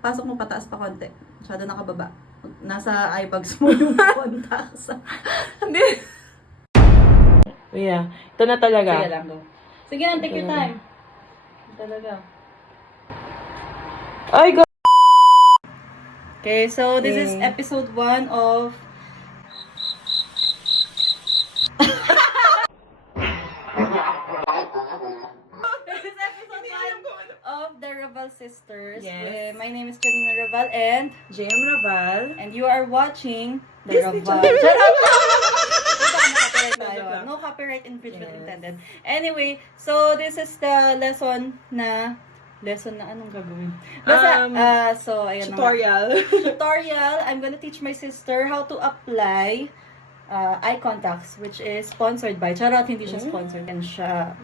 Pasok mo pataas pa konti. Masyado nakababa. Nasa eye bags mo yung contacts. Hindi. Yeah. Ito na talaga. Sige lang, go. Sige lang, take your time. Talaga. Ay, go! Okay, so this is episode 1 of... This is episode 1 of The Raval Sisters. Yes. My name is Janina Raval and... JM Raval. And you are watching The Disney Raval. Channel. Shut up! Copyright tayo. No copyright infringement intended. Anyway, so this is the lesson na anong gagawin? Basta, so, ayan na nga. Tutorial. Tutorial. I'm gonna teach my sister how to apply eye contacts, which is sponsored by. Charot, hindi siya sponsored. And siya,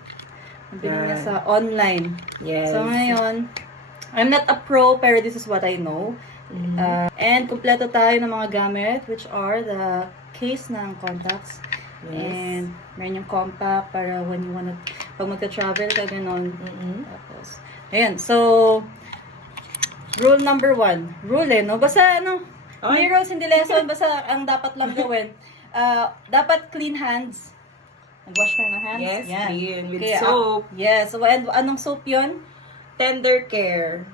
nabili niya sa online. Yes. So, ngayon, I'm not a pro, pero this is what I know. And kumpleto tayo ng mga gamit, which are the case ng contacts. Yes. And meron yung compact para when you wanna, pag magka-travel ka, gano'n. Tapos, ayan. So, rule number 1. Rule no? Basta ano, may rules, hindi lesson. Basta ang dapat lang gawin. Dapat clean hands. Nag-wash ka ng hands? Yes, Yan. clean with Okay, soap. yes. So, anong soap yun? Tender care.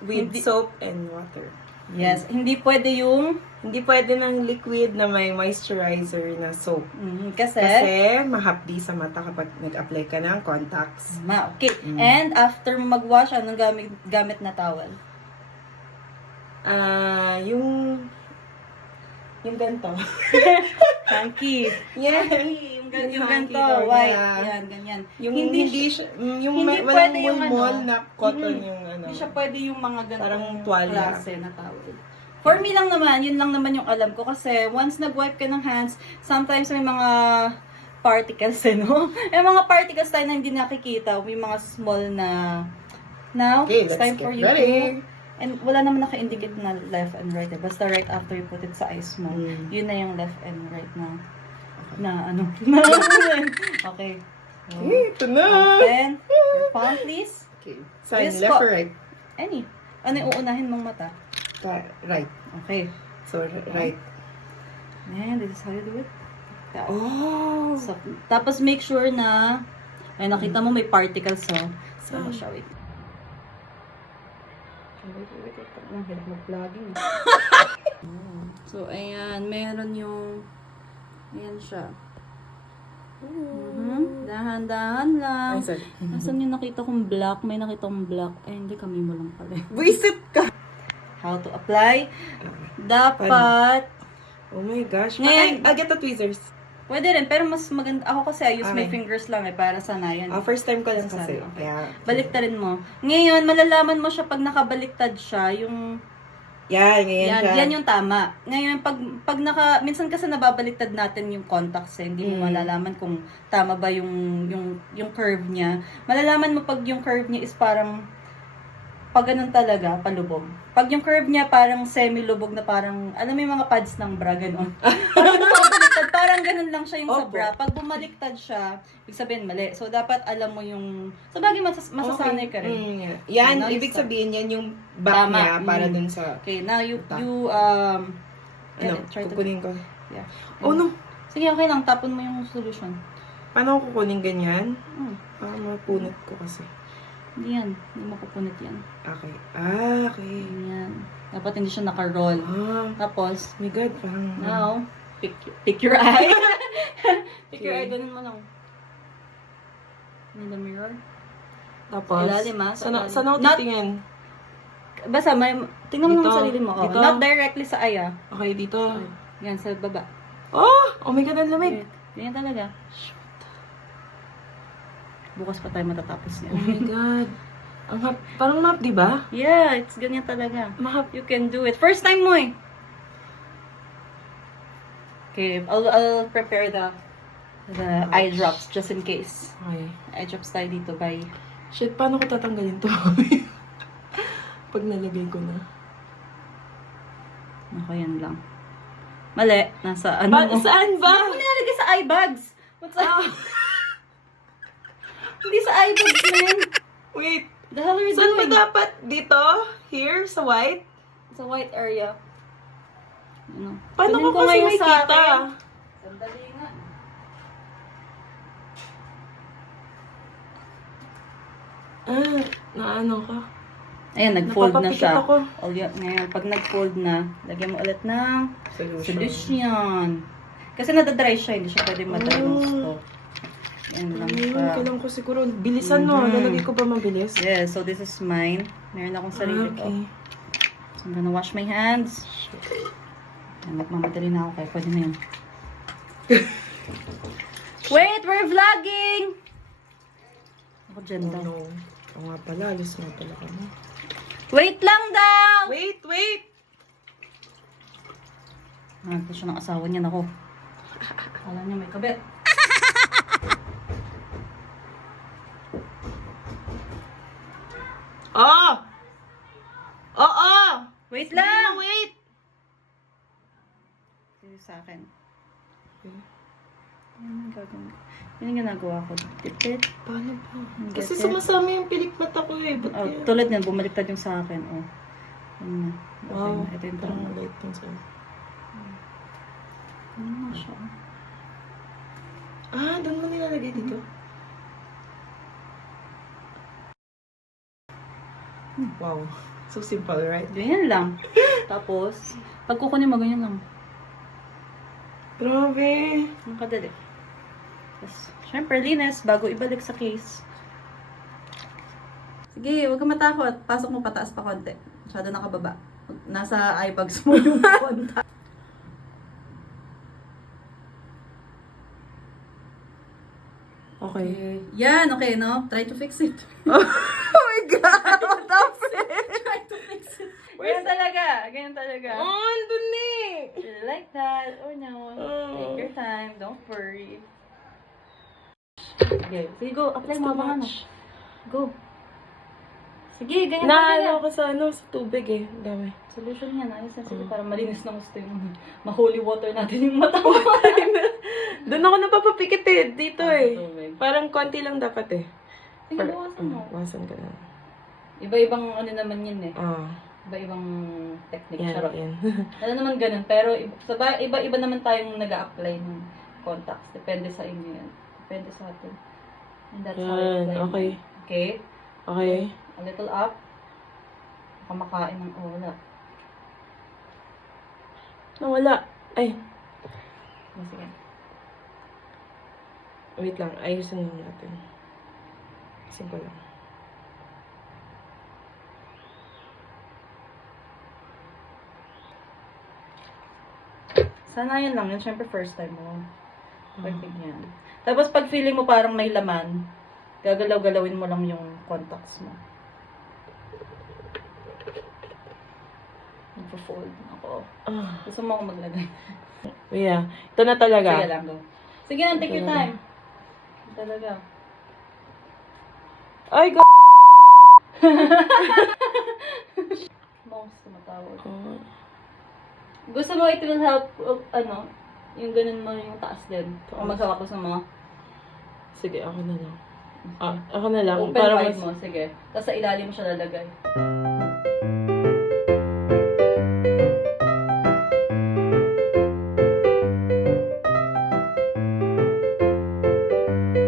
With Hindi- soap and water. Yes. Hindi pwede yung... Hindi pwede ng liquid na may moisturizer na soap. Kasi Kasi mahapdi sa mata kapag nag-apply ka ng contacts. okay. And after mo mag-wash, anong gamit na towel? Yung ganito. Hanky. Yes. Yung Yung ganito, hanky, white. yeah. Yan, ganyan. Yung hindi siya, yung hindi walang pwede yung mulmol ano. na cotton yung ano. Hindi siya pwede yung mga ganitong Parang tuwalya. klase na towel. For me lang naman, yun lang naman yung alam ko. Kasi once nag-wipe ka ng hands, sometimes may mga particles, no? May mga particles tayo na hindi nakikita. May mga small na... Now, Okay, it's let's time get for you ready. to... And wala naman naka-indicate na left and right. Basta right after you put it sa eyes mo, yun na yung left and right na... Na ano? Okay. So, Ito na! then, your palm, please. Okay. Sign Yes, left po. or right? Any. Ano yung uunahin mong mata? Right. Okay. So, right. And this is how you do it. That. Oh! So, tapos make sure na ay nakita mo may particles, so Saan? ano siya, wait. Wait. Ang hirap mag-vlogging. So, ayan, meron yung ayan siya. Dahan-dahan lang. Ay, sorry. Nasaan yung nakita kong black? May nakita kong black. Ay, hindi, kami mo lang pala. Visit ka! How to apply? Dapat, Oh my gosh. Ngayon- I'll get the tweezers. pwede rin, pero mas maganda, ako kasi I use my Okay. fingers lang para sanayan. First time ko lang Sana, kasi. okay. Kaya, Baliktarin mo. Ngayon, malalaman mo siya pag nakabaliktad siya, yung yan, ganyan siya. yan yung tama. Ngayon, pag minsan kasi nababaliktad natin yung contacts, hindi mo malalaman kung tama ba yung curve niya. Malalaman mo pag yung curve niya is parang pag ganun talaga, palubog. Pag yung curve niya parang semi-lubog na parang, alam mo yung mga pads ng bra, ganun. Parang nakabaliktad, parang ganun lang siya yung sa Opo. bra. Pag bumaliktad siya, ibig sabihin mali. So, dapat alam mo yung, so bagay masasanay ka rin. Yan, Now, ibig stop. sabihin yan yung back Tama. niya para dun sa... Okay, now you Ano, try to, kukunin ko. yeah. Oh no! Sige, okay lang. Tapon mo yung solution. Paano ko kukunin ganyan? Hmm. Mapunot ko kasi. Hindi yan. Hindi mapupunit yan. Okay. Okay. Yan. Dapat hindi siya naka-roll. Tapos, Oh my God, parang... now, pick your eye. Pick your eye. Ganun mo lang. In the mirror. Tapos, Ilalim, saan ilalim. ako Not- titingin? Basta, tingnan mo lang Dito. sa sarili mo. Oh, Dito. not directly sa eye, ah. Okay, dito. Yan, sa baba. Oh my God, ang lamig. Ganyan talaga. Bukas pa tayo matatapos Oh yan. my God. Parang map, di ba? Yeah, it's ganyan talaga. Map. You can do it. First time mo eh. Okay, I'll prepare the eye drops just in case. Okay. Eye drops tayo dito by... Shit, paano ko tatanggalin to? Pag nalagay ko na. Ako yan lang. Mali. Nasa ano mo? Saan ba? Hindi mo nilalagay sa eye bags. What's up? Hindi sa eye bags, man. Wait. The hell are you Saan ba doing? dapat? Dito? Here? Sa white? Sa white area. Ano? Paano Kunin ko kasi ngayon may sa kita? akin. Sandali nga. Naano ka? Ayan, nag-fold na Napapapikit siya. ako. Ngayon, pag nag-fold na, lagyan mo ulit ng Solution. solution. Kasi nadadry siya, hindi siya pwede madry ng gusto. Ayan lang siya. Kailangan ko siguro. Bilisan mo. Lalagay ko ba mabilis? Yes, so this is mine. Meron akong sarili ko. Okay. So I'm gonna wash my hands. Ayan, magmamadali na ako kaya pwede na yun. Wait, we're vlogging! Ako dyan daw. No. Oo nga pala. Alis nga pala kami. Wait lang daw! Wait! Nagpo siya ng asawa niya, nako. Alam niya may kabit. Oh! Oo! Wait lang! Wait! Sige sa akin. Okay. Yan ang gagawin ko. Yan ang ginagawa ko. Tipid. Paano ba? Get Kasi it? sumasama yung pilik mata ko eh. Ba't Oh, kaya? tulad niyan, bumaliktad yung sa akin. Oh. Yan na. Okay Wow. na. Ito yung Parang tama. light lang sa'yo. Ano na siya? Doon mo nilalagay dito? Wow. So simple, right? Ganyan lang. Tapos, pag kukunin mo, ganyan lang. Grabe. Ang kadali. Tapos, syempre, linis bago ibalik sa case. Sige, huwag kang matakot. Pasok mo pataas pa konti. Masyado nakababa. Nasa eye bags mo yung konta. Okay. Yan, okay, no? Try to fix it. Oh my God! Try to fix it. Ganyan talaga. Ganyan talaga. Oh, andun eh! You like that or no? Oh. Take your time. Don't worry. Sige, sige go. Apply It's mo too mga ano. much. Go. Sige, ganyan talaga. Naano ako sa sa tubig eh. Dami. Solution yan. Ayos na sige para malinis na gusto yung ma-holy water natin yung mata. Doon ako napapapikit eh. Dito eh. Tubig. Parang konti lang dapat eh. Sige, bawasan mo. Bawasan ka na. Iba-ibang ano naman yun eh. Iba-ibang technique. Yan, Charot. yan. Ano naman ganun. Pero iba-iba naman tayong nag-a-apply ng contacts. Depende sa inyo yan. Depende sa atin. And that's how Yan, it's okay. Okay? Okay. A little up. Kumakain ng wala. Nawala. Ay, Sige. wait lang. Ayusin lang natin. Ayusin ko lang. Sana yan lang. Yun, syempre first time mo. Perfect yan. Tapos pag feeling mo parang may laman, gagalaw-galawin mo lang yung contacts mo. Magpo-fold ako. Gusto mo ako maglagay? Yeah. Ito na talaga. Sige lang, go. Sige lang, take your time. Talaga. Ay, Monks, tumatawag. Oh. Gusto mo it will help, yung ganun mo yung taas din. Kung magsawa ko sa mga Sige, ako na lang. Ako na lang. open Para wide mas... mo, sige. Tapos sa ilalim mo siya lalagay.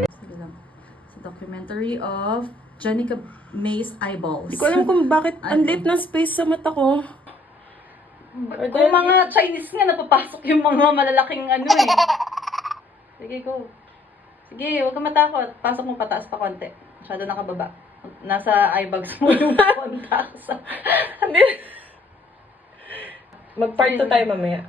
Sige lang. Sa documentary of Janica May's Eyeballs. Hindi ko alam kung bakit Ay, ang lit ng space sa mata ko. Kung mga Chinese nga, napapasok yung mga malalaking ano eh. Sige, go. Sige, huwag kang matakot. Pasok mo pataas pa konti. Masyado nakababa. Nasa eye bags mo yung contacts. Mag-part 2 tayo mamaya.